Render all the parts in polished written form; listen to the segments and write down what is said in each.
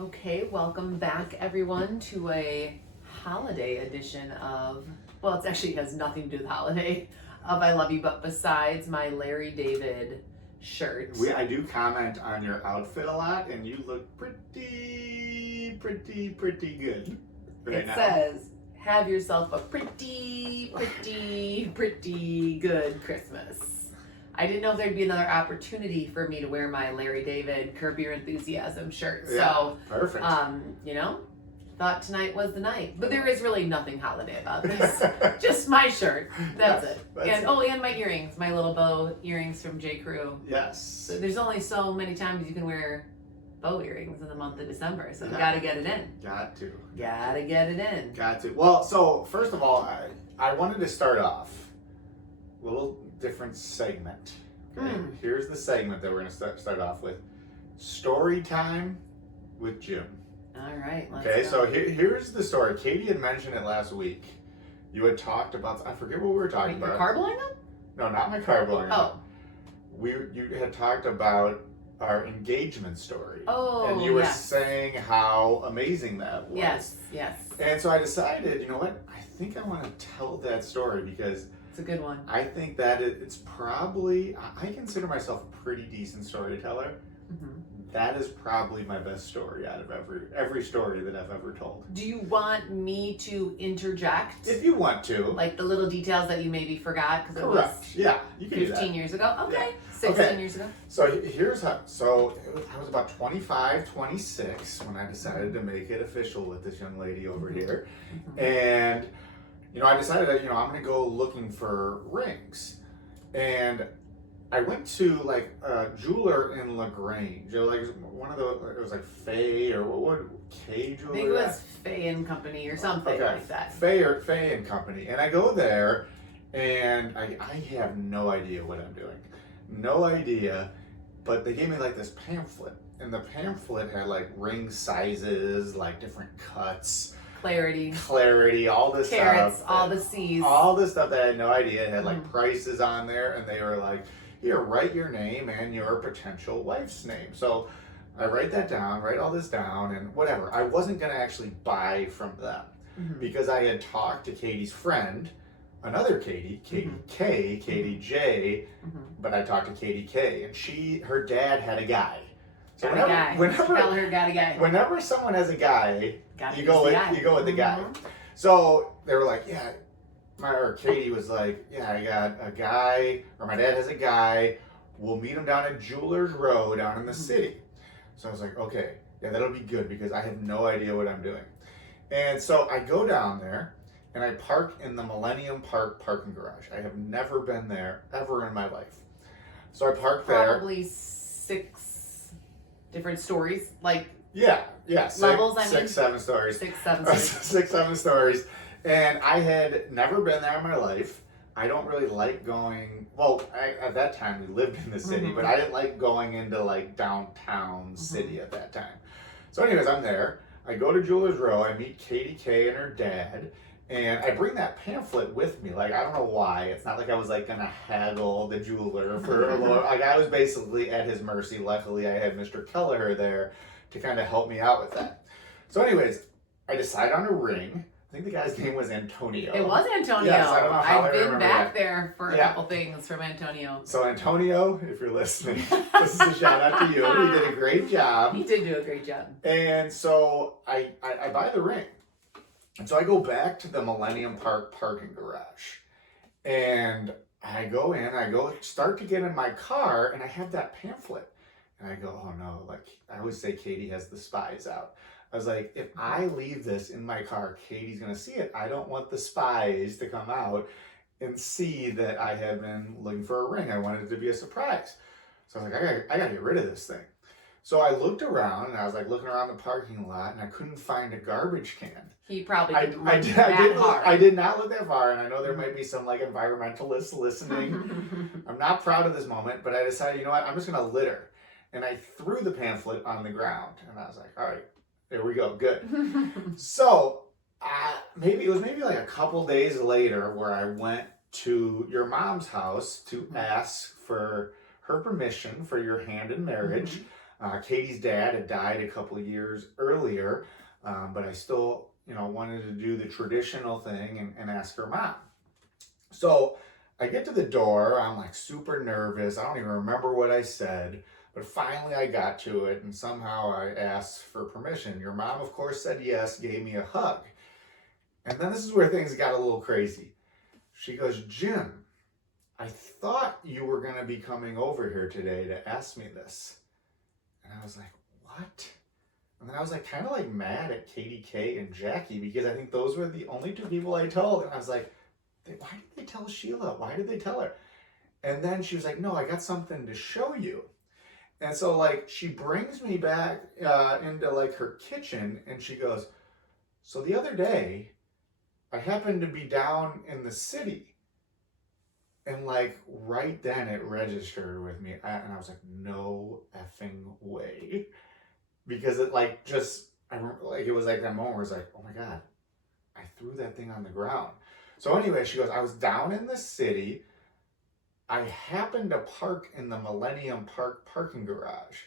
Okay, welcome back everyone to a holiday edition of, well, it actually has nothing to do with holiday, of I Love You, but besides my Larry David shirt. I do comment on your outfit a lot, and you look pretty good right now. It says, have yourself a pretty good Christmas. I didn't know if there'd be another opportunity for me to wear my Larry David Curb Your Enthusiasm shirt. Yeah, So, perfect. Thought tonight was the night. But there is really nothing holiday about this. Just my shirt. That's it. And my earrings, my little bow earrings from J. Crew. Yes. So there's only so many times you can wear bow earrings in the month of December, so you gotta get it in. Got to. Gotta get it in. Got to. Well, so first of all, I wanted to start off a little different segment. Okay? Here's the segment that we're going to start off with. Story time with Jim. All right, let's Okay, go. so here's the story. Katie had mentioned it last week. You had talked about, I forget what we were talking about. Your car blowing up? No, not my car blowing up. Oh. You had talked about our engagement story. Oh, and you were saying how amazing that was. Yes. And so I decided, you know what? I think I want to tell that story because it's a good one. I think that it's probably, I consider myself a pretty decent storyteller. Mm-hmm. That is probably my best story out of every story that I've ever told. Do you want me to interject? If you want to. Like the little details that you maybe forgot because it was Yeah, you can 15 years ago? Okay. Yeah. 16 years ago? So here's how, I was about 25, 26 when I decided to make it official with this young lady over here. And, I decided that, I'm going to go looking for rings. And I went to like a jeweler in LaGrange, like one of the, it was like Faye or what K jeweler? I think it was Faye and Company or something like that. Faye and Company. And I go there and I have no idea what I'm doing. No idea. But they gave me like this pamphlet. And the pamphlet had like ring sizes, like different cuts. Clarity, all this carats, stuff. all the C's. All this stuff that I had no idea. It had like prices on there and they were like, here, write your name and your potential wife's name. So I write all this down and whatever. I wasn't going to actually buy from them because I had talked to Katie's friend, another Katie K, Katie J, but I talked to Katie K and her dad had a guy. So whenever someone has a guy, you go with the guy. So they were like, yeah. Katie was like, yeah, I got a guy, or my dad has a guy. We'll meet him down at Jewelers Row down in the city. So I was like, okay, yeah, that'll be good because I have no idea what I'm doing. And so I go down there and I park in the Millennium Park parking garage. I have never been there ever in my life. So I park there. Probably 6 different stories, like levels. 7 stories. 6, 7 stories. 6, 7 stories. And I had never been there in my life. I don't really like going, at that time we lived in the city, but I didn't like going into like downtown city at that time. So anyways, I'm there. I go to Jewelers Row. I meet Katie K and her dad. And I bring that pamphlet with me. Like, I don't know why. It's not like I was like going to haggle the jeweler for a lower. Like, I was basically at his mercy. Luckily, I had Mr. Kelleher there to kind of help me out with that. So anyways, I decide on a ring. I think the guy's name was Antonio. It was Antonio. Yes, I don't know how I've been back that. there for a couple things from Antonio. So Antonio, if you're listening, this is a shout out to you. You did a great job. He did do a great job. And so I buy the ring. And so I go back to the Millennium Park parking garage. And I go in, start to get in my car, and I have that pamphlet. And I go, oh no, like I always say Katie has the spies out. I was like, if I leave this in my car, Katie's going to see it. I don't want the spies to come out and see that I have been looking for a ring. I wanted it to be a surprise. So I was like, I got to get rid of this thing. So I looked around and I was like looking around the parking lot and I couldn't find a garbage can. He probably didn't I did not look that far, and I know there might be some like environmentalists listening. I'm not proud of this moment, but I decided, you know what, I'm just going to litter. And I threw the pamphlet on the ground and I was like, all right. There we go. Good. So it was maybe like a couple days later where I went to your mom's house to ask for her permission for your hand in marriage. Katie's dad had died a couple of years earlier, but I still, wanted to do the traditional thing and ask her mom. So I get to the door, I'm like super nervous. I don't even remember what I said, but finally I got to it, and somehow I asked for permission. Your mom, of course, said yes, gave me a hug. And then this is where things got a little crazy. She goes, Jim, I thought you were going to be coming over here today to ask me this. And I was like, what? And then I was like kind of like mad at Katie K and Jackie, because I think those were the only two people I told. And I was like, why did they tell Sheila? Why did they tell her? And then she was like, no, I got something to show you. And so like she brings me back into like her kitchen, and she goes, so the other day I happened to be down in the city. And like right then it registered with me, and I was like, no effing way. Because it like just, I remember, like it was like that moment where it's like, oh my God, I threw that thing on the ground. So anyway, she goes, I was down in the city. I happened to park in the Millennium Park parking garage.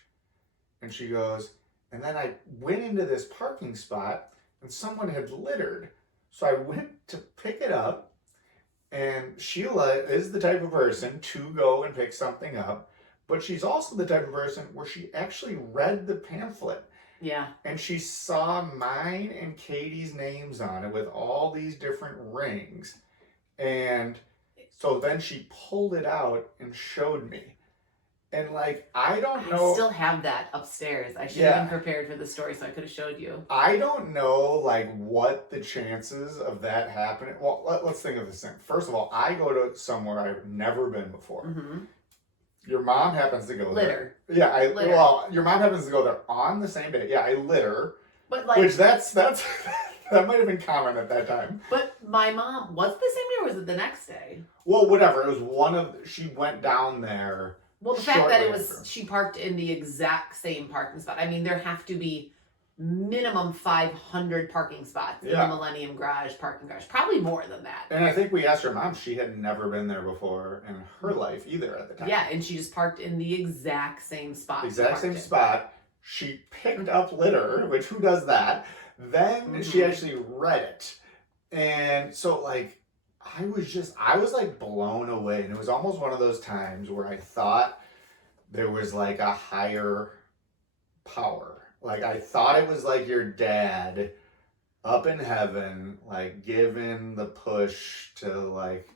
And she goes, and then I went into this parking spot and someone had littered. So I went to pick it up, and Sheila is the type of person to go and pick something up, but she's also the type of person where she actually read the pamphlet. Yeah. And she saw mine and Katie's names on it with all these different rings. And so then she pulled it out and showed me. And like, I don't know. I still have that upstairs. I should have been prepared for the story so I could have showed you. I don't know like what the chances of that happening. Well, let's think of this thing. First of all, I go to somewhere I've never been before. Mm-hmm. Your mom happens to go Litter. there. Yeah, Litter. Well, your mom happens to go there on the same day. Yeah, I litter. But like, which that's that might have been common at that time. But my mom, was it the same day or was it the next day? Well, whatever. It was she went down there. Well, the fact that it was, she parked in the exact same parking spot. I mean, there have to be minimum 500 parking spots in the Millennium parking garage. Probably more than that. And I think we asked her mom, she had never been there before in her life either at the time. Yeah, and she just parked in the exact same spot. Exact same spot. She picked up litter, which who does that? Then she actually read it. And so like, I was like blown away. And it was almost one of those times where I thought there was like a higher power. Like I thought it was like your dad up in heaven, like giving the push to like,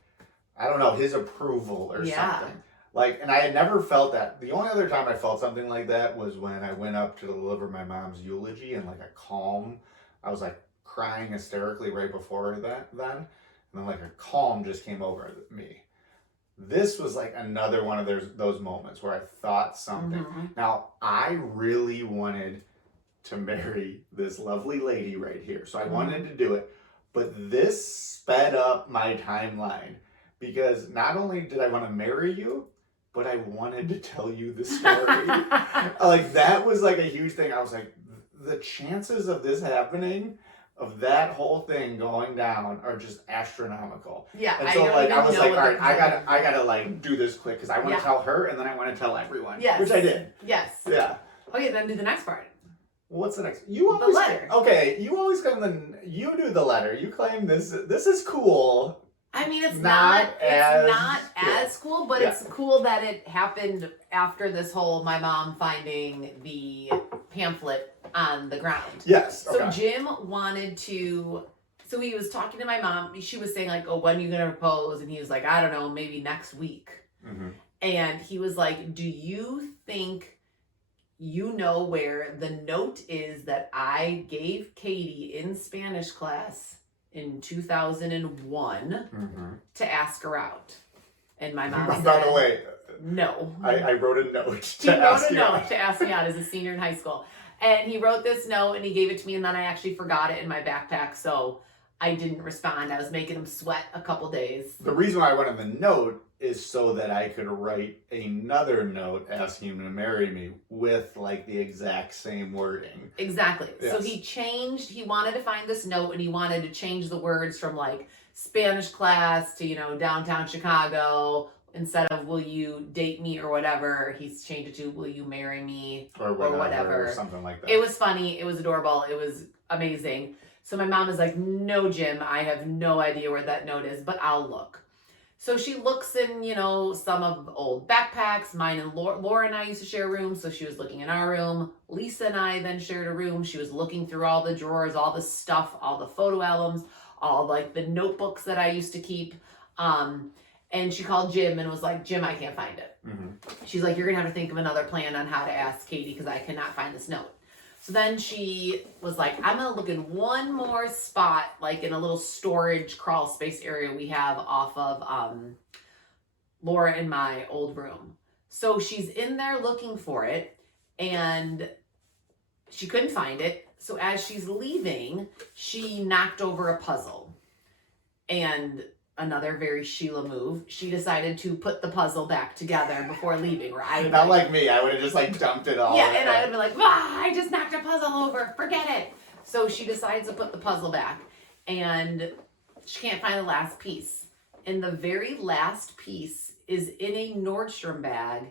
I don't know, his approval or something. Like, and I had never felt that. The only other time I felt something like that was when I went up to deliver my mom's eulogy, and like I was like crying hysterically right before that then. And then like a calm just came over me. This was like another one of those moments where I thought something. Mm-hmm. Now, I really wanted to marry this lovely lady right here. So I wanted to do it. But this sped up my timeline, because not only did I want to marry you, but I wanted to tell you the story. Like that was like a huge thing. I was like, the chances of this happening, of that whole thing going down, are just astronomical. Yeah, and so I was like, all right, I gotta like do this quick, because I want to tell her, and then I want to tell everyone. Yes. Which I did. Yes. Yeah. Okay, then do the next part. What's the next? You always, the letter. Okay, you always claim you do the letter. You claim this is cool. I mean, it's not as cool, but Yeah. it's cool that it happened after this whole my mom finding the pamphlet on the ground. Yes. So Jim wanted to, so he was talking to my mom. She was saying like, oh, when are you going to propose? And he was like, I don't know, maybe next week. Mm-hmm. And he was like, do you think you know where the note is that I gave Katie in Spanish class in 2001 to ask her out? And my mom said, by the way, no. I wrote a note to ask me out as a senior in high school. And he wrote this note and he gave it to me, and then I actually forgot it in my backpack, so I didn't respond. I was making him sweat a couple days. The reason why I wanted the note is so that I could write another note asking him to marry me with like the exact same wording. Exactly. Yes. So he wanted to find this note, and he wanted to change the words from like Spanish class to, downtown Chicago, instead of will you date me or whatever, he's changed it to will you marry me or whatever, or something like that. It was funny. It was adorable. It was amazing. So my mom is like, no, Jim, I have no idea where that note is, but I'll look. So she looks in, you know, some of the old backpacks. Mine and Laura and I used to share a room, so she was looking in our room. Lisa and I then shared a room. She was looking through all the drawers, all the stuff, all the photo albums, all like the notebooks that I used to keep. And she called Jim and was like, Jim, I can't find it. Mm-hmm. She's like, you're going to have to think of another plan on how to ask Katie because I cannot find this note. So then she was like, I'm going to look in one more spot, like in a little storage crawl space area we have off of Laura and my old room. So she's in there looking for it and she couldn't find it. So as she's leaving, she knocked over a puzzle. And another very Sheila move, she decided to put the puzzle back together before leaving. Or I would Not like me, I would have just like dumped it all. Yeah, and I would be like, I just knocked a puzzle over, forget it. So she decides to put the puzzle back and she can't find the last piece. And the very last piece is in a Nordstrom bag.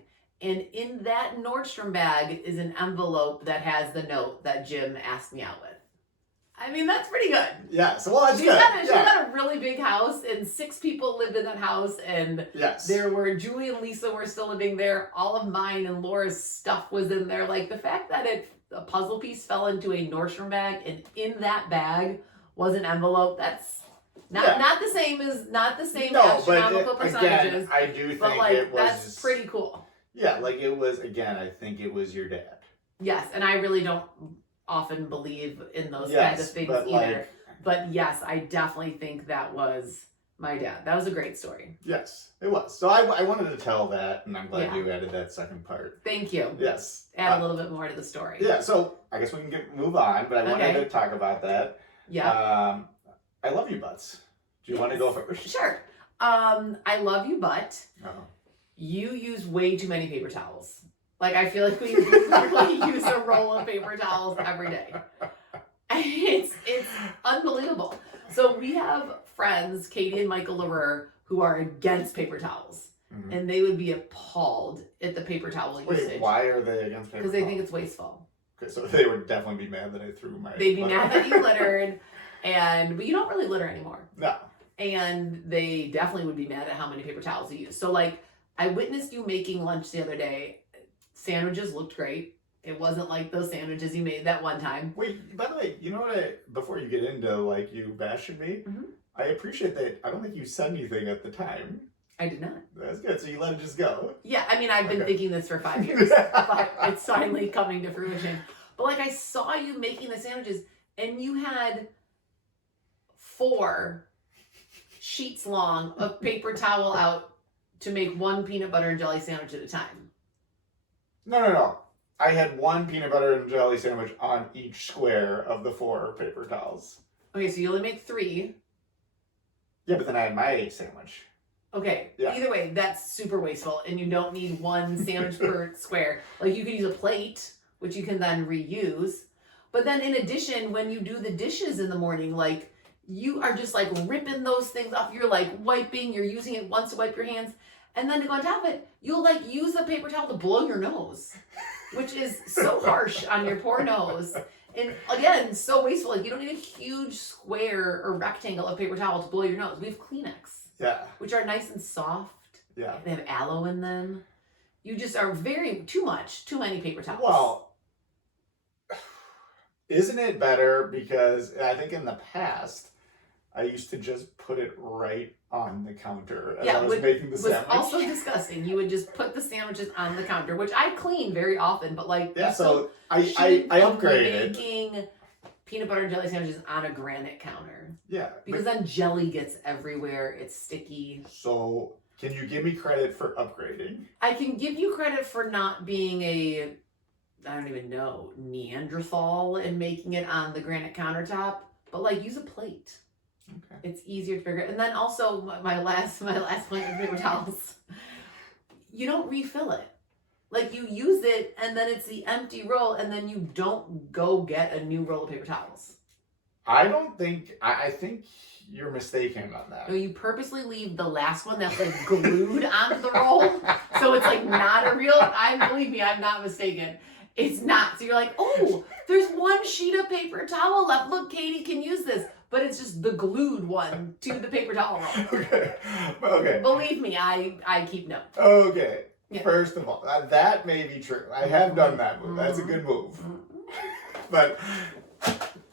And in that Nordstrom bag is an envelope that has the note that Jim asked me out with. I mean, that's pretty good. Yeah, so well, that's She's good. She's got a really big house, and 6 people lived in that house, and there were Julie and Lisa were still living there. All of mine and Laura's stuff was in there. Like the fact that a puzzle piece fell into a Nordstrom bag, and in that bag was an envelope. That's not the same as astronomical percentages. Again, I do think but like it was that's pretty cool. Yeah, like it was. Again, I think it was your dad. Yes, and I really don't often believe in those kinds of things either. But yes, I definitely think that was my dad. That was a great story. Yes, it was. So I wanted to tell that, and I'm glad you added that second part. Thank you. Yes. Add a little bit more to the story. Yeah, so I guess we can move on, but I wanted to talk about that. Yeah. I love you, butts. Do you want to go first? Sure. I love you, but you use way too many paper towels. Like, I feel like we use a roll of paper towels every day. It's unbelievable. So we have friends, Katie and Michael LaRue, who are against paper towels. Mm-hmm. And they would be appalled at the paper towel usage. Wait, why are they against paper towels? Because they think it's wasteful. Okay, so they would definitely be mad that I threw my... They'd be mad that you littered, but you don't really litter anymore. No. And they definitely would be mad at how many paper towels you use. So, like, I witnessed you making lunch the other day. Sandwiches looked great. It wasn't like those sandwiches you made that one time. Wait, by the way, you know what before you get into, like, you bashing me, I appreciate that. I don't think you said anything at the time. I did not. That's good. So you let it just go. Yeah, I mean, I've been thinking this for 5 years, but it's finally coming to fruition. But, like, I saw you making the sandwiches, and you had 4 sheets long of paper towel out to make 1 peanut butter and jelly sandwich at a time. No. I had 1 peanut butter and jelly sandwich on each square of the 4 paper towels. Okay, so you only make 3. Yeah, but then I had my sandwich. Okay, Either way, that's super wasteful, and you don't need 1 sandwich per square. Like, you could use a plate, which you can then reuse. But then in addition, when you do the dishes in the morning, like, you are just, like, ripping those things off. You're, like, wiping. You're using it once to wipe your hands. And then to go on top of it, you'll, like, use the paper towel to blow your nose, which is so harsh on your poor nose. And, again, so wasteful. Like, you don't need a huge square or rectangle of paper towel to blow your nose. We have Kleenex. Yeah. Which are nice and soft. Yeah. They have aloe in them. You just are too many paper towels. Well, isn't it better because I think in the past, I used to just put it right on the counter as I was making the sandwich. Was also disgusting. You would just put the sandwiches on the counter, which I clean very often, but like so I upgraded. Making peanut butter and jelly sandwiches on a granite counter. Yeah. Because then jelly gets everywhere. It's sticky. So can you give me credit for upgrading? I can give you credit for not being I don't even know, Neanderthal and making it on the granite countertop, but like use a plate. Okay. It's easier to figure out. And then also my last point with paper towels, you don't refill it. Like you use it and then it's the empty roll and then you don't go get a new roll of paper towels. I think you're mistaken on that. No, you purposely leave the last one that's like glued onto the roll, so it's like not a real. Believe me, I'm not mistaken. It's not. So you're like, oh, there's one sheet of paper towel left. Look, Katie can use this, but it's just the glued one to the paper towel roll. Okay. Believe me, I keep note. Okay. Yeah. First of all, that may be true. I have done that move. That's a good move. But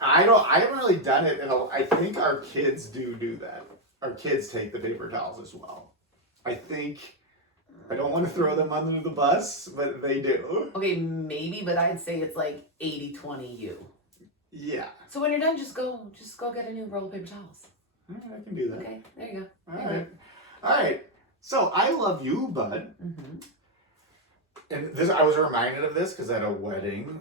I haven't really done it, and I think our kids do that. Our kids take the paper towels as well. I don't want to throw them under the bus, but they do. Okay, maybe, but I'd say it's like 80-20 you. Yeah. So when you're done, just go get a new roll of paper towels. All right, I can do that. Okay, there you go. All right. So I love you, bud. Mm-hmm. And I was reminded of this because at a wedding,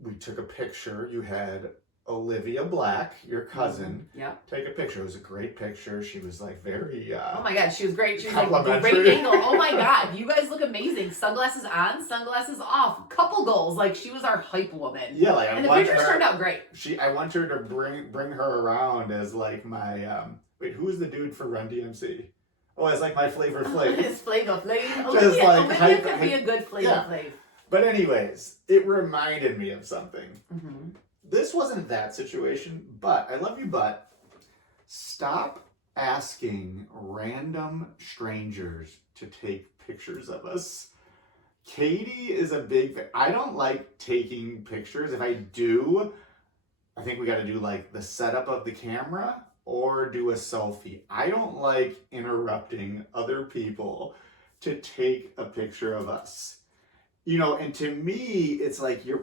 we took a picture. You had Olivia Black, your cousin, take a picture. It was a great picture. She was like very oh my god, she was great. She was like great angle. Oh my god, you guys look amazing. Sunglasses on, sunglasses off. Couple goals. Like she was our hype woman. Yeah, like and the pictures turned out great. I want her to bring her around as like my wait, who's the dude for Run DMC? Oh, it's like my Flavor Flav. His Flavor Flav. Olivia could be a good Flavor Flav. But anyways, it reminded me of something. Mm-hmm. This wasn't that situation, but I love you, but stop asking random strangers to take pictures of us. Katie is a big I don't like taking pictures. If I do, I think we got to do like the setup of the camera or do a selfie. I don't like interrupting other people to take a picture of us. You know, and to me, it's like you're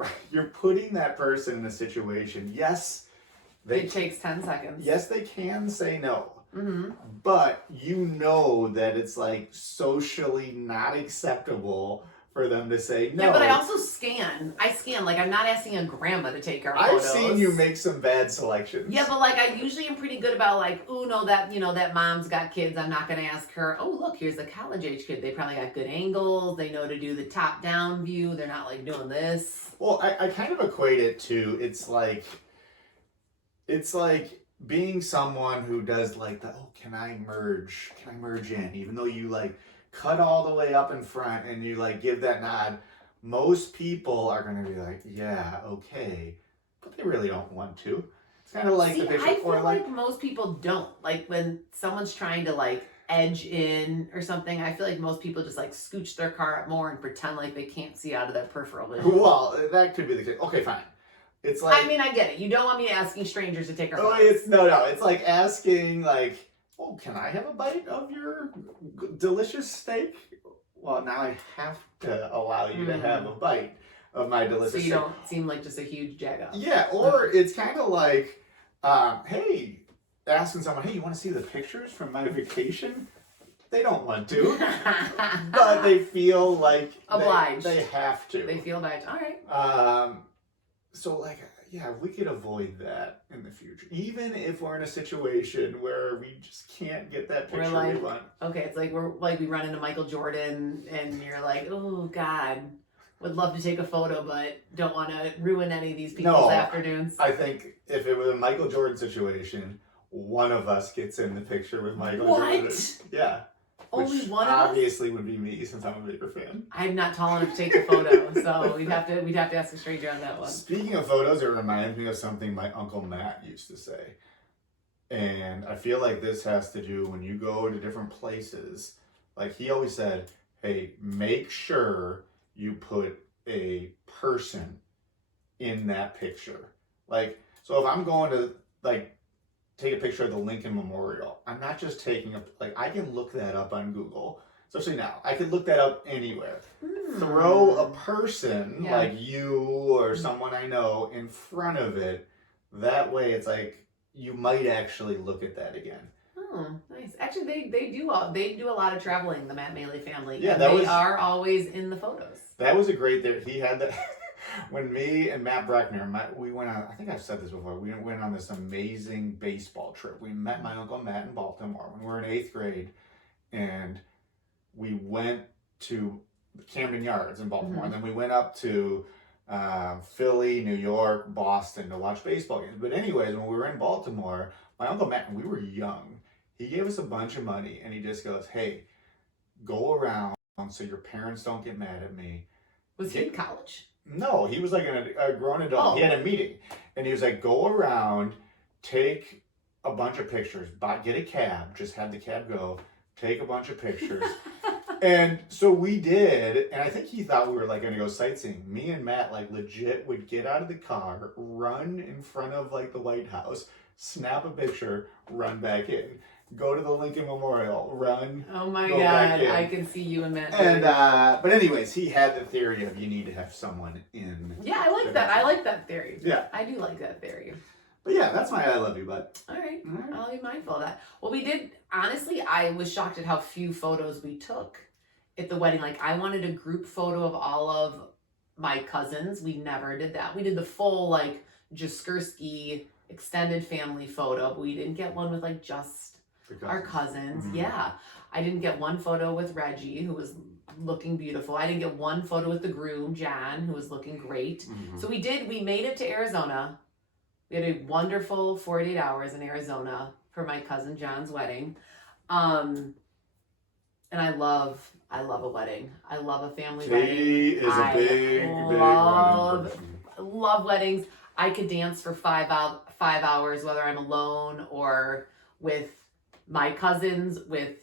putting that person in a situation. Yes, it takes 10 seconds. Yes, they can say no. Mm-hmm. But you know that it's like socially not acceptable for them to say no. Yeah, but I also scan. Like I'm not asking a grandma to take our photos. I've seen you make some bad selections. Yeah, but like I usually am pretty good about like, oh no, that mom's got kids. I'm not gonna ask her, oh look, here's the college age kid. They probably got good angles. They know to do the top down view. They're not like doing this. Well, I kind of equate it to it's like being someone who does like can I merge in, even though you like cut all the way up in front and you like give that nod. Most people are going to be like, yeah, okay, but they really don't want to. It's kind of like the picture. I feel like most people don't. Like when someone's trying to like edge in or something, I feel like most people just like scooch their car up more and pretend like they can't see out of their peripheral vision. Well, that could be the case. Okay, fine. It's like, I mean, I get it. You don't want me asking strangers to take our photos. It's no. It's like asking like, oh, can I have a bite of your delicious steak? Well, now I have to allow you to have a bite of my delicious steak. So you don't seem like just a huge jag-up. Yeah, or it's kind of like, hey, asking someone, hey, you want to see the pictures from my vacation? They don't want to, but they feel like obliged. They have to. They feel obliged. All right. So like, yeah, we could avoid that in the future. Even if we're in a situation where we just can't get that picture we want. Okay, it's like we run into Michael Jordan and you're like, oh God, would love to take a photo, but don't want to ruin any of these people's afternoons. I think if it was a Michael Jordan situation, one of us gets in the picture with Michael Jordan. Yeah. Only which one of us? obviously would be me since I'm a bigger fan. I'm not tall enough to take a photo, so we'd have to ask a stranger on that one. Speaking of photos, it reminds me of something my Uncle Matt used to say. And I feel like this has to do when you go to different places. Like he always said, hey, make sure you put a person in that picture. Like, so if I'm going to like take a picture of the Lincoln Memorial, I'm not just taking I can look that up on Google. Especially now. I could look that up anywhere. Throw a person like you or someone I know in front of it. That way it's like you might actually look at that again. Oh, nice. Actually, they do a lot of traveling, the Matt Maley family. Yeah, they are always in the photos. That was a great he had that when me and Matt Breckner, we went on, I think I've said this before, we went on this amazing baseball trip. We met my Uncle Matt in Baltimore when we were in 8th grade, and we went to Camden Yards in Baltimore, and then we went up to Philly, New York, Boston to watch baseball games. But anyways, when we were in Baltimore, my Uncle Matt, and we were young, he gave us a bunch of money and he just goes, hey, go around so your parents don't get mad at me. Was he in college? No, he was like a grown adult. Oh. He had a meeting and he was like, go around, take a bunch of pictures, get a cab, just have the cab go, take a bunch of pictures. And so we did, and I think he thought we were like gonna go sightseeing. Me and Matt like legit would get out of the car, run in front of like the White House, snap a picture, run back in, go to the Lincoln Memorial, run. Oh my God, I can see you and Matt. And but anyways, he had the theory of you need to have someone in. Yeah, I like that. I like that theory. Yeah, I do like that theory. But yeah, that's my I love you, bud. All right. I'll be mindful of that. Well, we did, honestly, I was shocked at how few photos we took at the wedding. Like, I wanted a group photo of all of my cousins. We never did that. We did the full, like, Jaskursky extended family photo, but we didn't get one with, like, just our cousins. Mm-hmm. Yeah. I didn't get one photo with Reggie, who was looking beautiful. I didn't get one photo with the groom, John, who was looking great. Mm-hmm. So we made it to Arizona. We had a wonderful 48 hours in Arizona for my cousin John's wedding. And I love a wedding. I love a family wedding. Katie is a big love weddings. I could dance for 5 hours, whether I'm alone or with my cousins, with,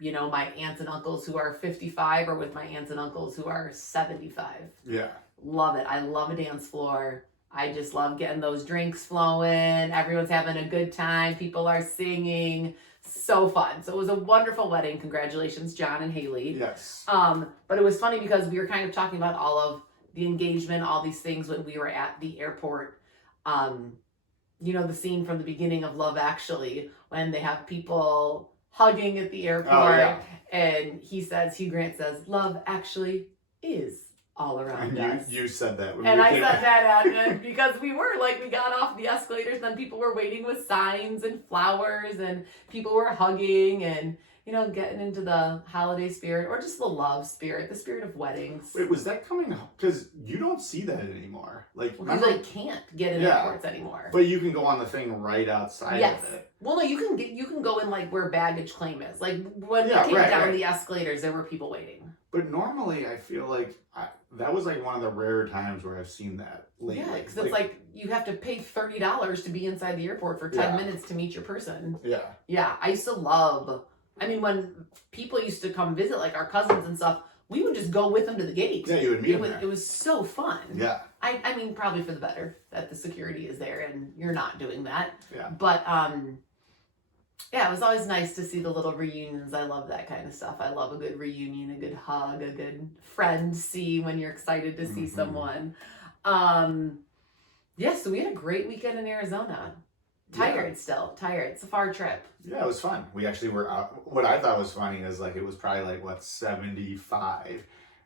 you know, my aunts and uncles who are 55 or with my aunts and uncles who are 75. Yeah. Love it. I love a dance floor. I just love getting those drinks flowing. Everyone's having a good time. People are singing. So fun. So it was a wonderful wedding. Congratulations, John and Haley. Yes. But it was funny because we were kind of talking about all of the engagement, all these things when we were at the airport. You know, the scene from the beginning of Love Actually, when they have people hugging at the airport. Oh, yeah. And Hugh Grant says, love actually is all around us. You said that. And I said that and because we got off the escalators, and then people were waiting with signs and flowers, and people were hugging and, you know, getting into the holiday spirit, or just the love spirit, the spirit of weddings. Wait, was that coming? Because you don't see that anymore. Like, because I can't get in airports anymore. But you can go on the thing right outside of it. Well, no, you can go in like where baggage claim is. Like when we came down the escalators, there were people waiting. But normally, I feel like that was like one of the rare times where I've seen that lately. Yeah, because it's like you have to pay $30 to be inside the airport for 10 minutes to meet your person. Yeah. Yeah, I used to love. I mean, when people used to come visit, like our cousins and stuff, we would just go with them to the gate. Yeah, you would meet them there. It was so fun. Yeah. I mean, probably for the better that the security is there and you're not doing that. Yeah. But yeah, it was always nice to see the little reunions. I love that kind of stuff. I love a good reunion, a good hug, a good friend see when you're excited to see someone. Yeah, so we had a great weekend in Arizona. Tired. It's a far trip. Yeah, it was fun. We actually were out. What I thought was funny is like it was probably like 75,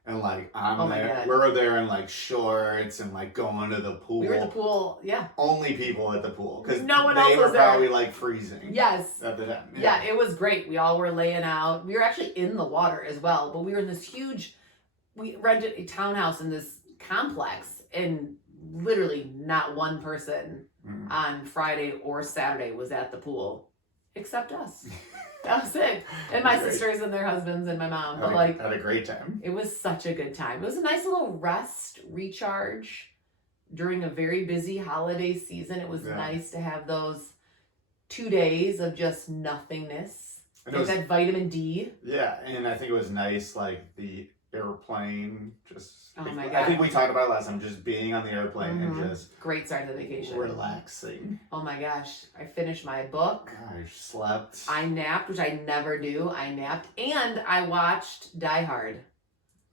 and like we were there in like shorts and like going to the pool. We were at the pool, yeah. Only people at the pool because no one else was there. They were probably like freezing. Yes. At the time. Yeah, it was great. We all were laying out. We were actually in the water as well, but we were in this huge. We rented a townhouse in this complex, and literally not one person on Friday or Saturday was at the pool, except us. That was it. And my sisters and their husbands and my mom. But like, had a great time. It was such a good time. It was a nice little rest, recharge during a very busy holiday season. It was nice to have those 2 days of just nothingness. Like that vitamin D. Yeah, and I think it was nice, like the airplane, just my God. I think we talked about it last time, just being on the airplane and just great start to the vacation. Relaxing. Oh my gosh. I finished my book. I slept. I napped, which I never do. I napped and I watched Die Hard.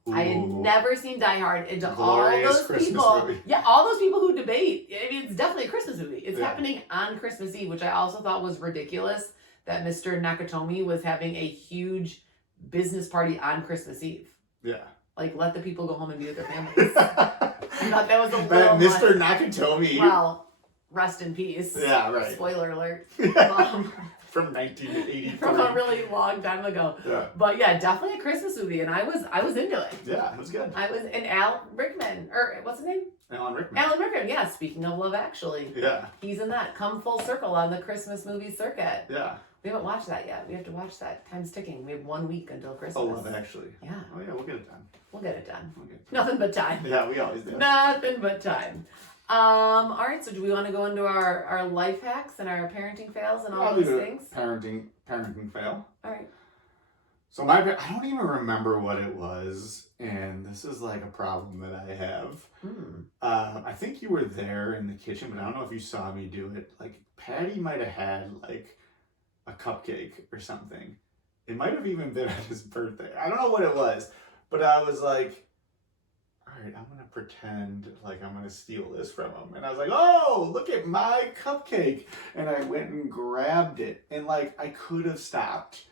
Ooh. I had never seen Die Hard until all those Christmas people. Movie. Yeah, all those people who debate. I mean, it's definitely a Christmas movie. It's happening on Christmas Eve, which I also thought was ridiculous that Mr. Nakatomi was having a huge business party on Christmas Eve. Yeah. Like, let the people go home and be with their families. I thought that was a little Mr. Nakatomi. Well, rest in peace. Yeah, right. Spoiler alert. From 1983. From a really long time ago. Yeah. But yeah, definitely a Christmas movie, and I was into it. Yeah, it was good. And Al Rickman, or what's his name? Alan Rickman. Alan Rickman, yeah. Speaking of Love Actually. Yeah. He's in that. Come full circle on the Christmas movie circuit. Yeah. We haven't watched that yet. We have to watch that. Time's ticking. We have 1 week until Christmas. Oh, Love Actually. Yeah. Oh, yeah, we'll get it done. We'll get it done. We'll get it done. Nothing but time. Yeah, we always do. Nothing but time. All right, so do we want to go into our life hacks and our parenting fails and all I'll those do things? Parenting fail. All right. So I don't even remember what it was, and this is like a problem that I have. I think you were there in the kitchen, but I don't know if you saw me do it. Like, Patty might have had like a cupcake or something. It might have even been at his birthday. I don't know what it was, but I was like, all right, I'm gonna pretend like I'm gonna steal this from him. And I was like, oh, look at my cupcake. And I went and grabbed it, and like I could have stopped.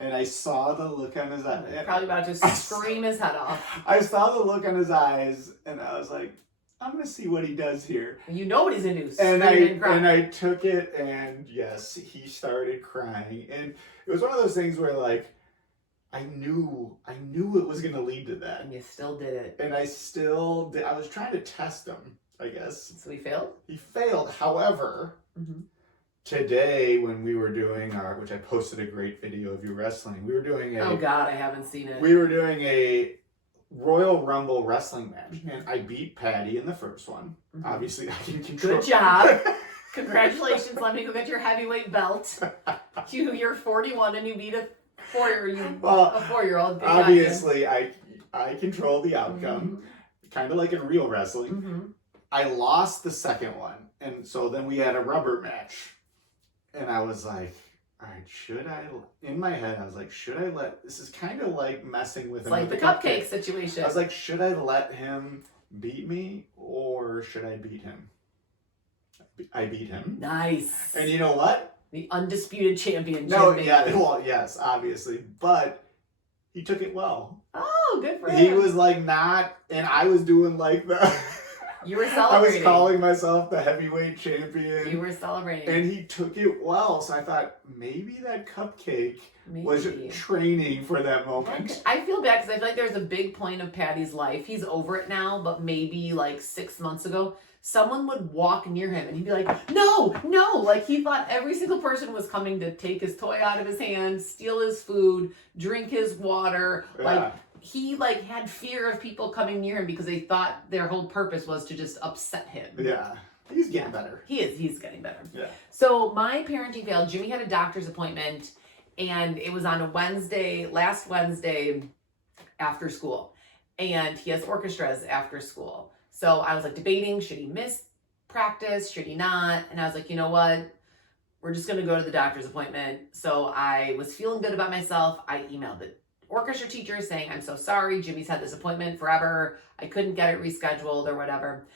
And I saw the look on his eyes. Probably about to scream his head off. I saw the look on his eyes, and I was like, I'm gonna see what he does here. You know what he's gonna do. And I took it, and yes, he started crying. And it was one of those things where like I knew it was gonna lead to that. And you still did it. And I still did. I was trying to test him, I guess. So he failed? He failed. However, today when we were doing which I posted a great video of you wrestling, we were doing oh God, I haven't seen it. We were doing a Royal Rumble wrestling match, and I beat Patty in the first one. Obviously, I can control. Good job. Congratulations. Let me go get your heavyweight belt. You're 41 and you beat a 4-year-old. Obviously, I control the outcome, kind of like in real wrestling. I lost the second one, and so then we had a rubber match. And I was like, all right, in my head, I was like, this is kind of like messing with him. It's like the cupcake situation. I was like, should I let him beat me or should I beat him? I beat him. Nice. And you know what? The undisputed champion. No, yeah, well, yes, obviously. But he took it well. Oh, good for him. He was like and I was doing like the... You were celebrating. I was calling myself the heavyweight champion. You were celebrating. And he took it well. So I thought maybe that cupcake was training for that moment. I feel bad because I feel like there's a big point of Patty's life. He's over it now, but maybe like 6 months ago, someone would walk near him and he'd be like, no. Like he thought every single person was coming to take his toy out of his hand, steal his food, drink his water. Yeah. Like he like had fear of people coming near him because they thought their whole purpose was to just upset him. Yeah. He's getting better. He's getting better. Yeah. So my parenting failed. Jimmy had a doctor's appointment and it was on a last Wednesday after school. And he has orchestras after school. So I was like debating, should he miss practice? Should he not? And I was like, you know what? We're just going to go to the doctor's appointment. So I was feeling good about myself. I emailed the orchestra teacher saying, I'm so sorry. Jimmy's had this appointment forever. I couldn't get it rescheduled or whatever.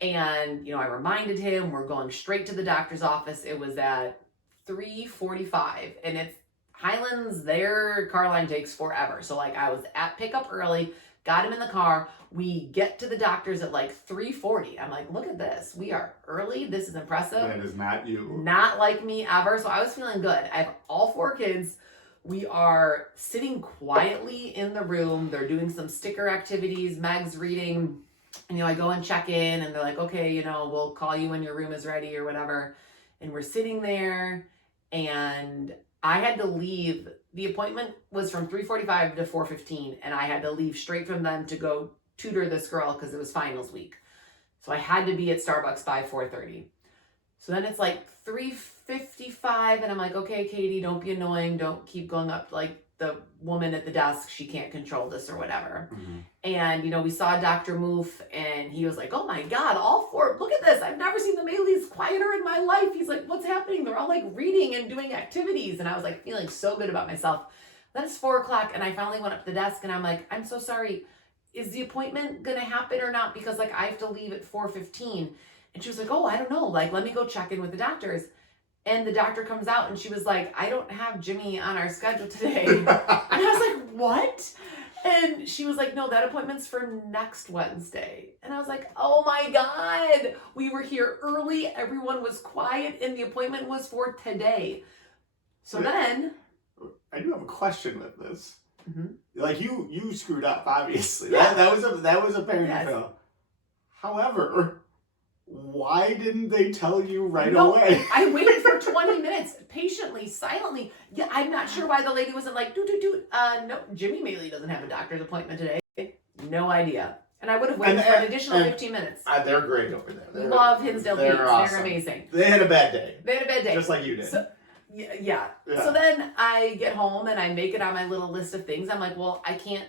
And, I reminded him we're going straight to the doctor's office. It was at 3:45 and it's Highlands, their car line takes forever. So like I was at pickup early, got him in the car. We get to the doctor's at like 3:40. I'm like, look at this. We are early. This is impressive. That is not you. Not like me ever. So I was feeling good. I have all 4 kids. We are sitting quietly in the room. They're doing some sticker activities. Meg's reading. And, I go and check in and they're like, okay, we'll call you when your room is ready or whatever. And we're sitting there and I had to leave. The appointment was from 3:45 to 4:15 and I had to leave straight from them to go tutor this girl because it was finals week. So I had to be at Starbucks by 4:30. So then it's like 3:55 and I'm like, okay, Katie, don't be annoying. Don't keep going up like the woman at the desk. She can't control this or whatever. And, we saw Dr. Moof and he was like, oh my God, all 4, look at this. I've never seen the Maleys quieter in my life. He's like, what's happening? They're all like reading and doing activities. And I was like feeling so good about myself. Then it's 4:00 and I finally went up to the desk and I'm like, I'm so sorry. Is the appointment going to happen or not? Because like I have to leave at 4:15. And she was like, oh, I don't know. Like, let me go check in with the doctors. And the doctor comes out and she was like, I don't have Jimmy on our schedule today. And I was like, what? And she was like, no, that appointment's for next Wednesday. And I was like, oh my God, we were here early. Everyone was quiet and the appointment was for today. So then. I do have a question with this. Like you screwed up, obviously. Yeah. That was a parenting fail. However, why didn't they tell you right No, away? I waited for 20 minutes patiently, silently. Yeah, I'm not sure why the lady wasn't like, no, Jimmy Maley doesn't have a doctor's appointment today. No idea. And I would have waited for an additional 15 minutes. They're great over there. Love Hinsdale Peaks. Awesome. They're amazing. They had a bad day. Just like you did. So, yeah. So then I get home and I make it on my little list of things. I'm like, well, I can't.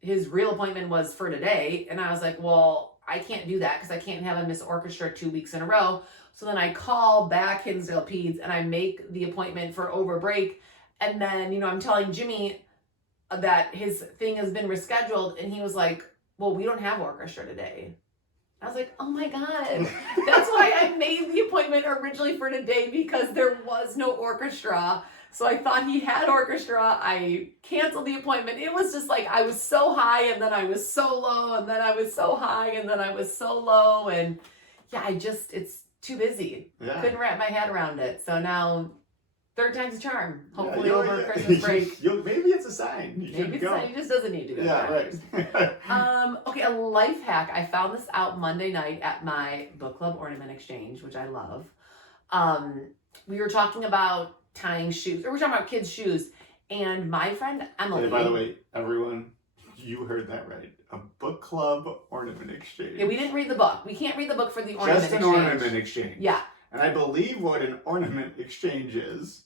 His real appointment was for today. And I was like, well, I can't do that because I can't have him miss orchestra 2 weeks in a row. So then I call back Hinsdale Peds and I make the appointment for over break. And then, I'm telling Jimmy that his thing has been rescheduled. And he was like, well, we don't have orchestra today. I was like, oh my God. That's why I made the appointment originally for today, because there was no orchestra. So I thought he had orchestra. I canceled the appointment. It was just like, I was so high and then I was so low and then I was so high and then I was so low. And yeah, it's too busy. Yeah. Couldn't wrap my head around it. So now, third time's a charm. Hopefully over Christmas break. Maybe it's a sign. Maybe it's a sign. He just doesn't need to go. Yeah, right. Okay, a life hack. I found this out Monday night at my book club ornament exchange, which I love. We were talking about tying shoes, or we're talking about kids' shoes, and my friend Emily. Hey, by the way, everyone, you heard that right. A book club ornament exchange. Yeah, we didn't read the book. We can't read the book for the ornament exchange. Just an ornament exchange. Yeah. And I believe what an ornament exchange is,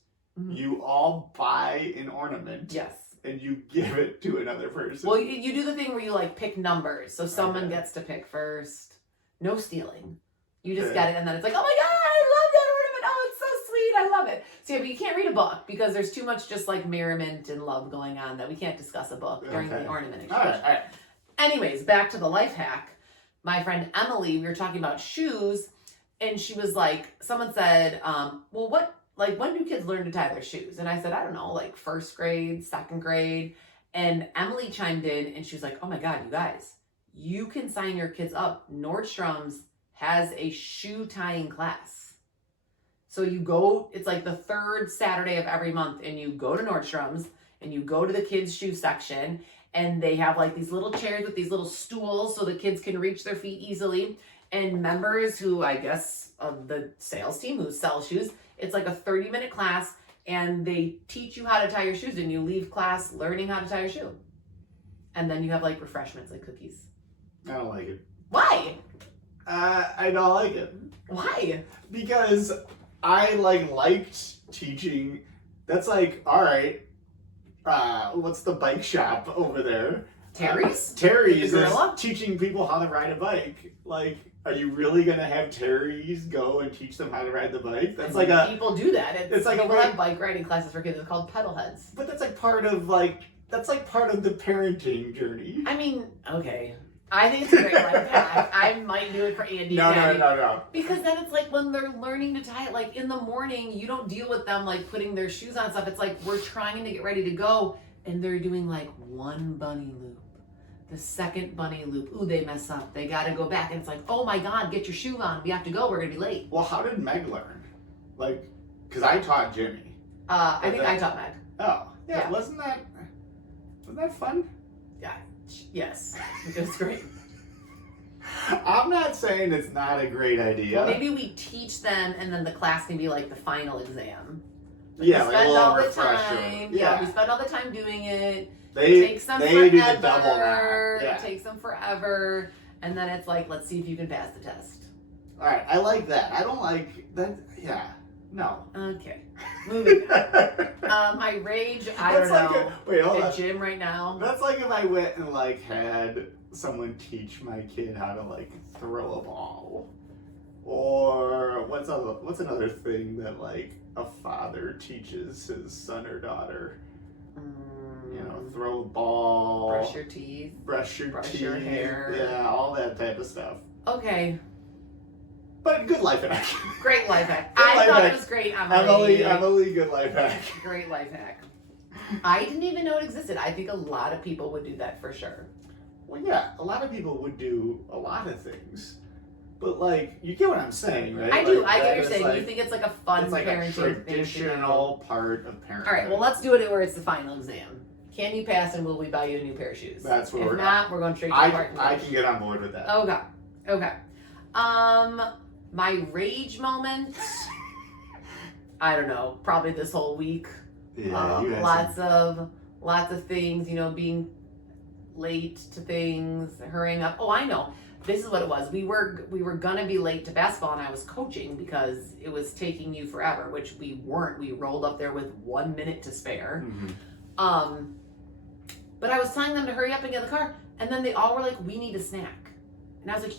you all buy an ornament. Yes. And you give it to another person. Well, you do the thing where you pick numbers. So someone gets to pick first. No stealing. You just get it, and then it's like, oh my God, I love that ornament. Oh, it's so sweet. I love it. So yeah, but you can't read a book because there's too much just merriment and love going on that we can't discuss a book during the ornament exchange. All right. Anyways, back to the life hack. My friend Emily, we were talking about shoes, and she was like, someone said, well, when do kids learn to tie their shoes? And I said, I don't know, first grade, second grade. And Emily chimed in and she was like, oh my God, you guys, you can sign your kids up. Nordstrom's has a shoe tying class. So you go, it's the third Saturday of every month, and you go to Nordstrom's and you go to the kids' shoe section, and they have these little chairs with these little stools so the kids can reach their feet easily. And members who, I guess, of the sales team who sell shoes, it's a 30-minute class, and they teach you how to tie your shoes, and you leave class learning how to tie your shoe. And then you have refreshments, cookies. I don't like it. Why? I don't like it. Why? Because I liked teaching. That's all right. What's the bike shop over there? Terry's? Terry's is teaching people how to ride a bike. Are you really gonna have Terry's go and teach them how to ride the bike? That's people do that. It's people have bike riding classes for kids. It's called pedal heads. But that's part of part of the parenting journey. I mean, okay. I think it's a great life hack. I might do it for Andy. No. Because then it's when they're learning to tie it, in the morning, you don't deal with them putting their shoes on and stuff. It's we're trying to get ready to go, and they're doing one bunny loop. The second bunny loop. Ooh, they mess up. They got to go back. And it's oh my God, get your shoe on. We have to go. We're going to be late. Well, how did Meg learn? Because I taught Jimmy. I think I taught Meg. Oh, yeah. Wasn't that fun? Yeah. Yes. It was great. I'm not saying it's not a great idea. Well, maybe we teach them, and then the class can be the final exam. Yeah, we spend all the refresher. time. Yeah, we spend all the time doing it. They takes them do forever. the double now. Yeah. It takes them forever, and then it's let's see if you can pass the test. All right, I like that. I don't like that. Yeah, no. Okay, moving on. My rage. I don't know. Wait, hold on. At gym right now. That's if I went and had someone teach my kid how to throw a ball, or what's another thing that a father teaches his son or daughter. Throw a ball. Brush your teeth. Brush your hair. Yeah, all that type of stuff. Okay. But good life hack. Great life hack. I thought it was great, Emily. Emily, good life hack. Great life hack. I didn't even know it existed. I think a lot of people would do that for sure. Well, yeah, a lot of people would do a lot of things. But you get what I'm saying, right? I do. I get what you're saying. You think it's a fun parenting a traditional part of parenting. All right. Well, let's do it where it's the final exam. Can you pass, and will we buy you a new pair of shoes? That's what If not, we're going straight to the parking lot. I can get on board with that. Oh God. Okay. My rage moment, I don't know, probably this whole week. Yeah, you had Lots of things, you know, being late to things, hurrying up. Oh, I know. This is what it was. We were gonna be late to basketball, and I was coaching because it was taking you forever, which we weren't. We rolled up there with 1 minute to spare. Mm-hmm. But I was telling them to hurry up and get in the car, and then they all were like, "We need a snack." And I was like,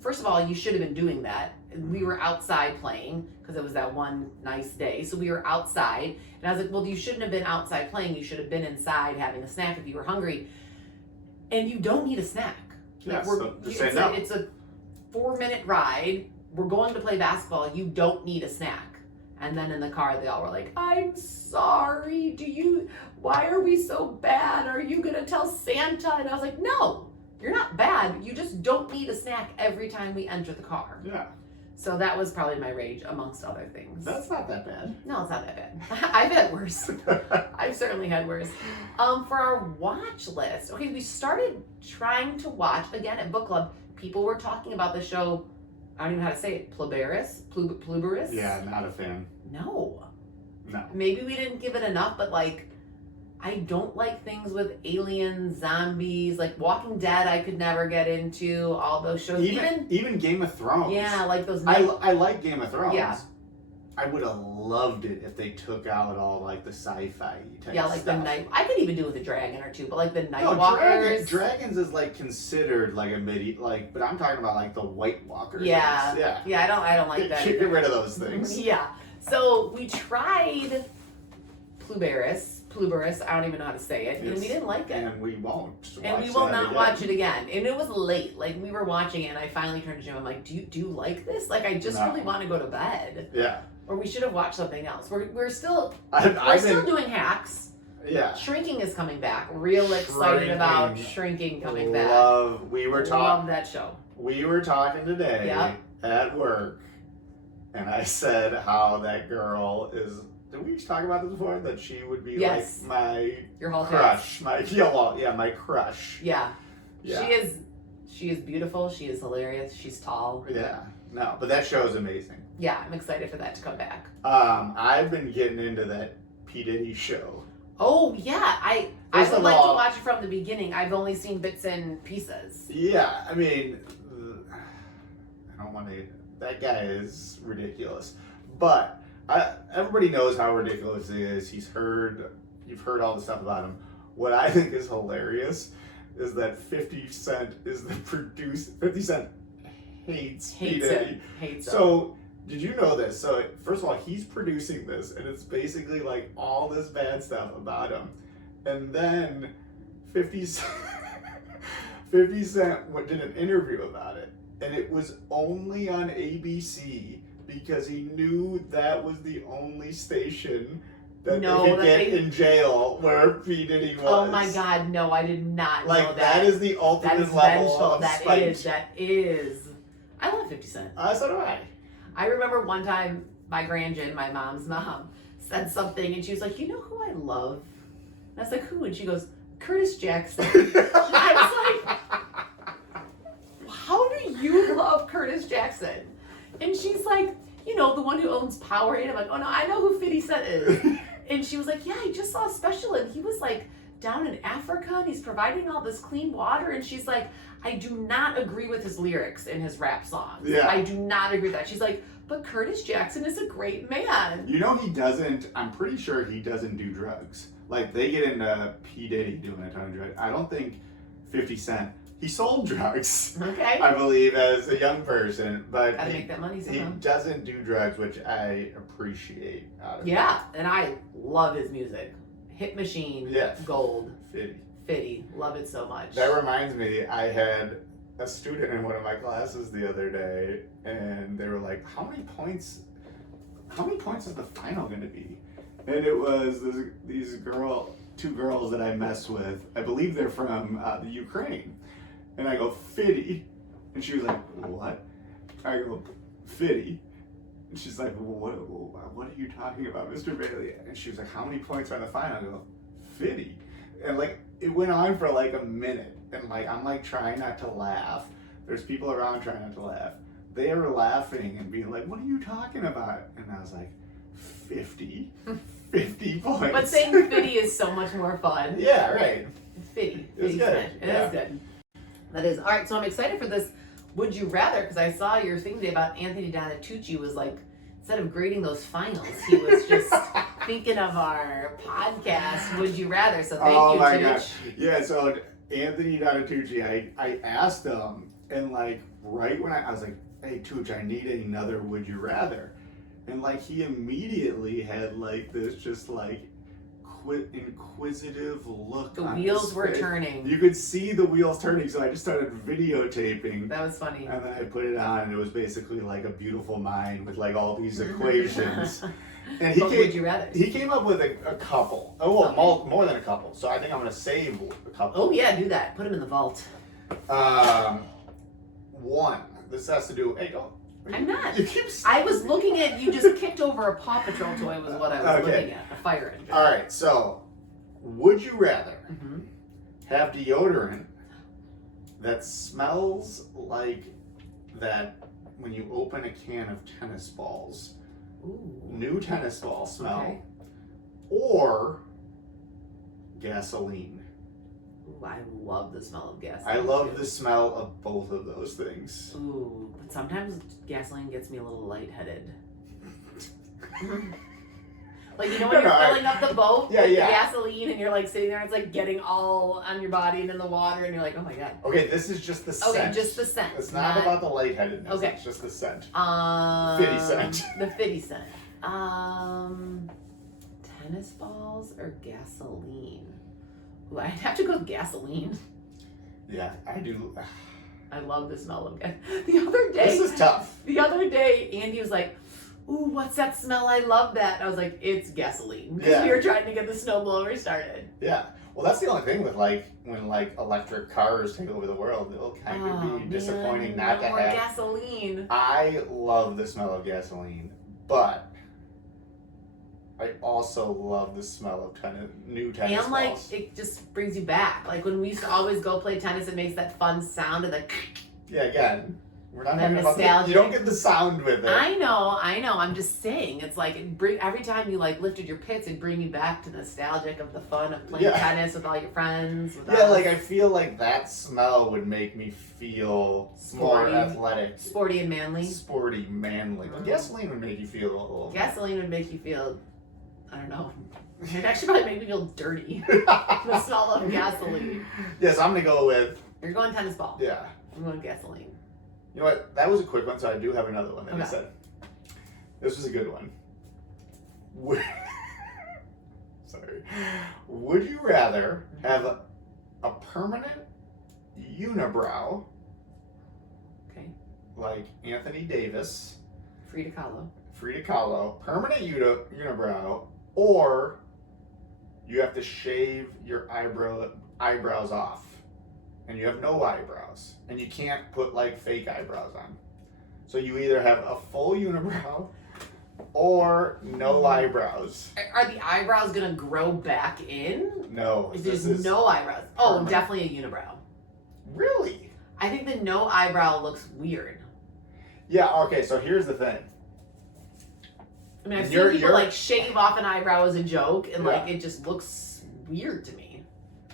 first of all, you should have been doing that. We were outside playing because it was that one nice day. So we were outside. And I was like, well, you shouldn't have been outside playing. You should have been inside having a snack if you were hungry. And you don't need a snack. Yeah, it's a 4-minute ride. We're going to play basketball. You don't need a snack. And then in the car, they all were like, I'm sorry. Why are we so bad? Are you going to tell Santa? And I was like, no. You're not bad. You just don't need a snack every time we enter the car. Yeah. So that was probably my rage, amongst other things. That's not that bad. No, it's not that bad. I've had worse. I've certainly had worse. For our watch list, okay, we started trying to watch, again at book club, people were talking about the show, I don't even know how to say it, Pluberus? Yeah, not a fan. No. No. Maybe we didn't give it enough, but like, I don't like things with aliens, zombies, like Walking Dead I could never get into, all those shows. Even Game of Thrones. Yeah, like those. I like Game of Thrones. Yeah. I would have loved it if they took out all like the sci-fi type Yeah, like stuff. the night. I could even do with a dragon or two, but like the night walkers. Dragons is like considered like a but I'm talking about like the White Walkers. Yeah. Yeah, I don't like that. Get rid of those things. Yeah. So we tried Pluberus, I don't even know how to say it, and we didn't like it. And we won't. And we will not watch it again. And it was late. Like, we were watching it, and I finally turned to Jim. I'm like, do you like this? Like, I just really want to go to bed. Yeah. Or we should have watched something else. We're still still doing hacks. Yeah. Shrinking is coming back. Real excited about Shrinking coming back. Love that show. We were talking today at work, and I said how that girl is. Did we talk about this before? That she would be like your whole crush. My crush. Yeah. She is beautiful. She is hilarious. She's tall. Yeah. No, but that show is amazing. Yeah, I'm excited for that to come back. I've been getting into that P. Diddy show. Oh yeah, I would like to watch it from the beginning. I've only seen bits and pieces. Yeah, I mean, I don't want to. That guy is ridiculous, but. Everybody knows how ridiculous he is. You've heard all the stuff about him. What I think is hilarious is that 50 Cent is the producer. 50 Cent hates P. Diddy. So, did you know this? So, first of all, he's producing this, and it's basically like all this bad stuff about him. And then 50 Cent did an interview about it, and it was only on ABC. Because he knew that was the only station that they could get in jail where P. Diddy was. Oh my God, no, I did not know that. That is the ultimate level of spite. That is. I love 50 Cent. So do I. I remember one time my grandjin, my mom's mom, said something and she was like, you know who I love? And I was like, who? And she goes, Curtis Jackson. I was like, how do you love Curtis Jackson? And she's like, you know, the one who owns Powerade. I'm like, oh no, I know who 50 Cent is. And she was like, yeah, I just saw a special and he was like down in Africa and he's providing all this clean water. And she's like, I do not agree with his lyrics in his rap songs. Yeah. I do not agree with that. She's like, but Curtis Jackson is a great man. You know, I'm pretty sure he doesn't do drugs. Like, they get into P. Diddy doing a ton of drugs. I don't think 50 Cent. He sold drugs, okay, I believe, as a young person, but gotta make that money somehow. He doesn't do drugs, which I appreciate out of him. Yeah, and I love his music. Hit Machine, Gold, Fitty, love it so much. That reminds me, I had a student in one of my classes the other day, and they were like, how many points is the final going to be? And it was two girls that I mess with. I believe they're from the Ukraine. And I go, Fitty. And she was like, what? I go, Fitty. And she's like, what are you talking about, Mr. Maley? And she was like, how many points are in the final? I go, Fitty. And like, it went on for like a minute. And like, I'm like trying not to laugh. There's people around trying not to laugh. They were laughing and being like, what are you talking about? And I was like, 50 points. But saying fitty is so much more fun. Yeah, right. Fitty. It was good. It is good. That is. All right, so I'm excited for this Would You Rather, because I saw your thing today about Anthony Donatucci was like, instead of grading those finals, he was just thinking of our podcast, Would You Rather. So thank you, my Tooch. gosh. Yeah, so Anthony Donatucci, I asked him, and like right when I was like, hey Tooch, I need another Would You Rather. And like he immediately had like this just like inquisitive look. The on wheels his were face. turning. You could see the wheels turning, so I just started videotaping. That was funny. And then I put it on, and it was basically like a beautiful mind with like all these equations. And Would you rather? He came up with a couple. Oh, well, Okay. more than a couple. So I think I'm going to save a couple. Oh yeah, do that. Put them in the vault. One. This has to do. Hey, don't. I'm not. You keep. I was looking at you just kicked over a Paw Patrol toy was what I was Okay. looking at. A fire engine. All right. So, would you rather Mm-hmm. have deodorant that smells like that when you open a can of tennis balls? Ooh. New tennis ball smell, Okay. or gasoline. Ooh, I love the smell of gasoline. I love too. the smell of both of those things. Ooh, but sometimes gasoline gets me a little lightheaded. Like, you know when No, you're no, filling up the boat Yeah, with yeah. the gasoline and you're like sitting there, it's like getting all on your body and in the water and you're like, oh my god. Okay, this is just the scent. Okay, just the scent. It's not about the lightheadedness. Okay. It's just the scent. Fitty scent. The fitty scent. Tennis balls or gasoline? Ooh, I'd have to go with gasoline. Yeah, I do. I love the smell of gas. The other day, This is tough. The other day, Andy was like, ooh, what's that smell? I love that. I was like, it's gasoline. Because Yeah. we were trying to get the snowblower started. Yeah. Well, that's the only thing with like when like electric cars take over the world. It'll kind of be disappointing not to more have. gasoline. I love the smell of gasoline, but I also love the smell of new tennis And like, balls. it just brings you back. Like when we used to always go play tennis, it makes that fun sound of the. Yeah, again, we're not The talking about nostalgia. you don't get the sound with it. I know. I'm just saying. It's like every time you like lifted your pits, it'd bring you back to nostalgic of the fun of playing tennis with all your friends. With Yeah, us. like I feel like that smell would make me feel more Sporty. athletic, Sporty and manly. sporty, manly. But gasoline would make you feel a little. Gasoline would make you feel, I don't know. It actually probably make me feel dirty. The smell of gasoline. Yes, I'm gonna go with. You're going tennis ball. Yeah. I'm going gasoline. You know what? That was a quick one, so I do have another one that I Okay. said. This was a good one. Would- Sorry. Would you rather have a permanent unibrow Okay. like Anthony Davis, Frida Kahlo. Frida Kahlo, permanent unibrow, or you have to shave your eyebrows off, and you have no eyebrows, and you can't put like fake eyebrows on. So you either have a full unibrow or no eyebrows. Are the eyebrows gonna grow back in? No. There's no eyebrows. Oh, permanent. definitely a unibrow. Really? I think the no eyebrow looks weird. Yeah. Okay. So here's the thing. I mean, I've seen You're- people you're- like shave off an eyebrow as a joke, and like Yeah. it just looks weird to me.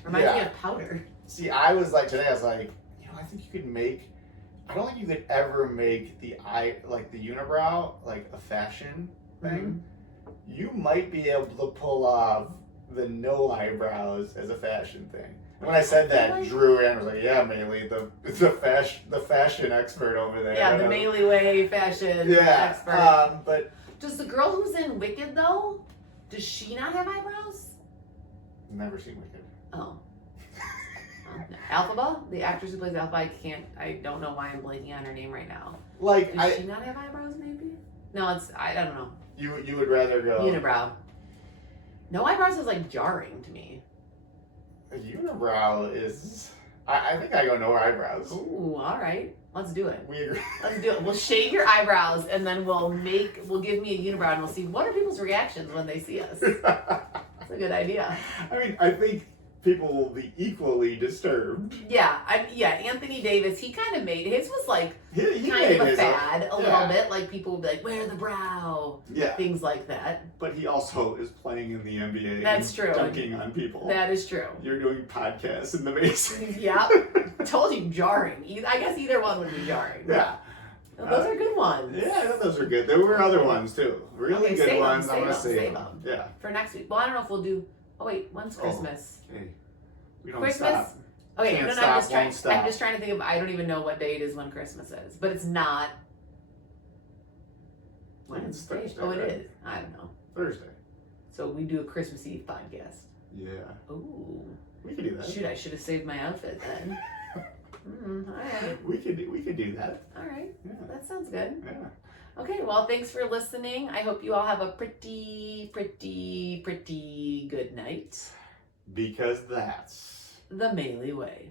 Reminds me Yeah. of powder. See, I was like today. I was like, I think you could make. I don't think you could ever make the unibrow like a fashion thing. You might be able to pull off the no eyebrows as a fashion thing. And when I said that, Drew Ann was like, "Yeah, Maley, the fashion expert over there." Yeah, the Maley way fashion expert. But Does the girl who's in Wicked though? Does she not have eyebrows? never seen Wicked. Oh. Alphaba, the actress who plays Alphaba, I don't know why I'm blanking on her name right now. Like Does she not have eyebrows? Maybe. No, I don't know. you would rather go Unibrow. No eyebrows is like jarring to me. A unibrow is. I think I go no eyebrows. Ooh, all right. Let's do it. We agree. Let's do it. We'll shave your eyebrows and then we'll give me a unibrow and we'll see what are people's reactions when they see us. That's a good idea. I mean, I think people will be equally disturbed. Yeah, Anthony Davis, he kind of made, his was like He kind of made a his fad a own. little bit. Like people would be like, wear the brow. Yeah. Things like that. But he also is playing in the NBA. That's and true. Dunking on people. That is true. You're doing podcasts in the basement. Yep. Told you, jarring. I guess either one would be jarring. Yeah. Those are good ones. Yeah, I thought those were good. There were other ones too. Really Okay, good save ones. them, I'm gonna save save them. them. Yeah. For next week. Well, I don't know if we'll do. Oh wait, when's Oh. Christmas? Okay. We don't Christmas? stop. Okay, Can't no, stop, I'm just trying. won't stop. I'm just trying to think of. I don't even know what day it is when Christmas is, but it's not. It's Wednesday. Thursday, Oh, it right? is. I don't know. Thursday. So we do a Christmas Eve podcast. Yeah. Ooh. We could do that. Shoot, I should have saved my outfit then. All right. We could do that. All right. Yeah. That sounds good. Yeah. Okay, well, thanks for listening. I hope you all have a pretty good night. Because that's The Maley way.